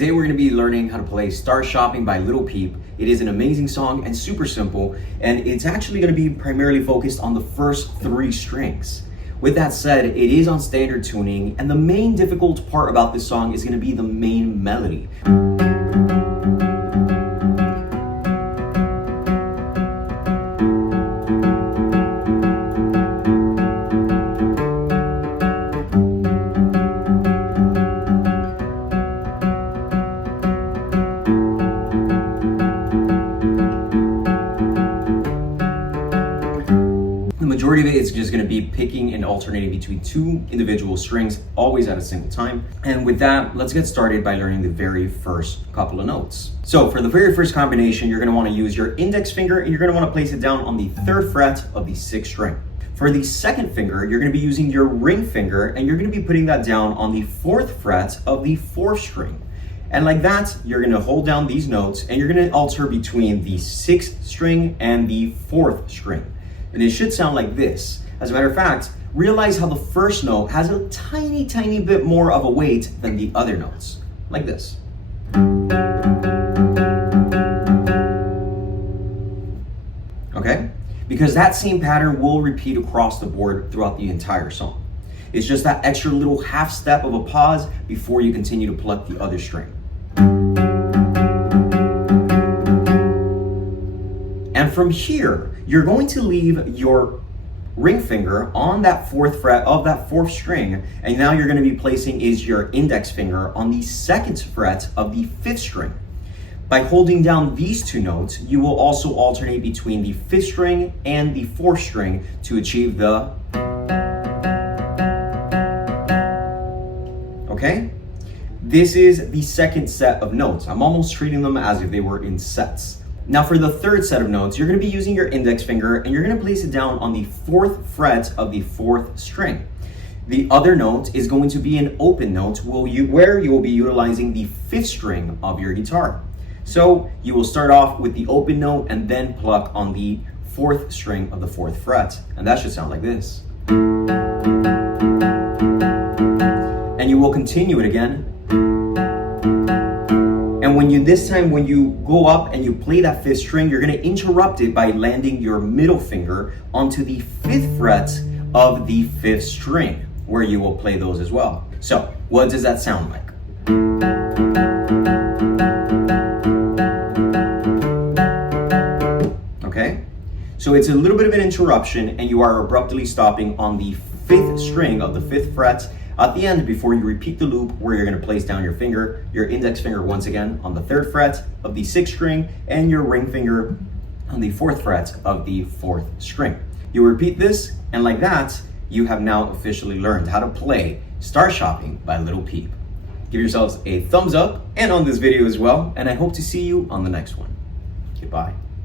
Today we're going to be learning how to play Start Shopping by Lil Peep. It is an amazing song and super simple, and it's actually going to be primarily focused on the first 3 strings. With that said, it is on standard tuning, and the main difficult part about this song is going to be the main melody. The majority of it is just going to be picking and alternating between 2 individual strings, always at a single time. And with that, let's get started by learning the very first couple of notes. So for the very first combination, you're going to want to use your index finger and you're going to want to place it down on the 3rd fret of the 6th string. For the 2nd finger, you're going to be using your ring finger and you're going to be putting that down on the 4th fret of the 4th string. And like that, you're going to hold down these notes and you're going to alter between the 6th string and the 4th string. And it should sound like this. As a matter of fact, realize how the first note has a tiny bit more of a weight than the other notes. Like this. Okay? Because that same pattern will repeat across the board throughout the entire song. It's just that extra little half step of a pause before you continue to pluck the other string. And from here, you're going to leave your ring finger on that 4th fret of that 4th string, and now you're going to be placing your index finger on the 2nd fret of the 5th string. By holding down these 2 notes, you will also alternate between the 5th string and the 4th string to achieve the... Okay? This is the 2nd set of notes. I'm almost treating them as if they were in sets. Now for the 3rd set of notes, you're going to be using your index finger and you're going to place it down on the 4th fret of the 4th string. The other note is going to be an open note where you will be utilizing the 5th string of your guitar. So you will start off with the open note and then pluck on the 4th string of the 4th fret. And that should sound like this. And you will continue it again. And when you go up and you play that 5th string, you're going to interrupt it by landing your middle finger onto the 5th fret of the 5th string, where you will play those as well. So, what does that sound like? Okay? So it's a little bit of an interruption, and you are abruptly stopping on the 5th string of the 5th fret at the end before you repeat the loop, where you're going to place down your index finger once again on the 3rd fret of the 6th string and your ring finger on the 4th fret of the 4th string. You repeat this, and like that, you have now officially learned how to play Start Shopping by Lil Peep. Give yourselves a thumbs up and on this video as well, and I hope to see you on the next one. Goodbye.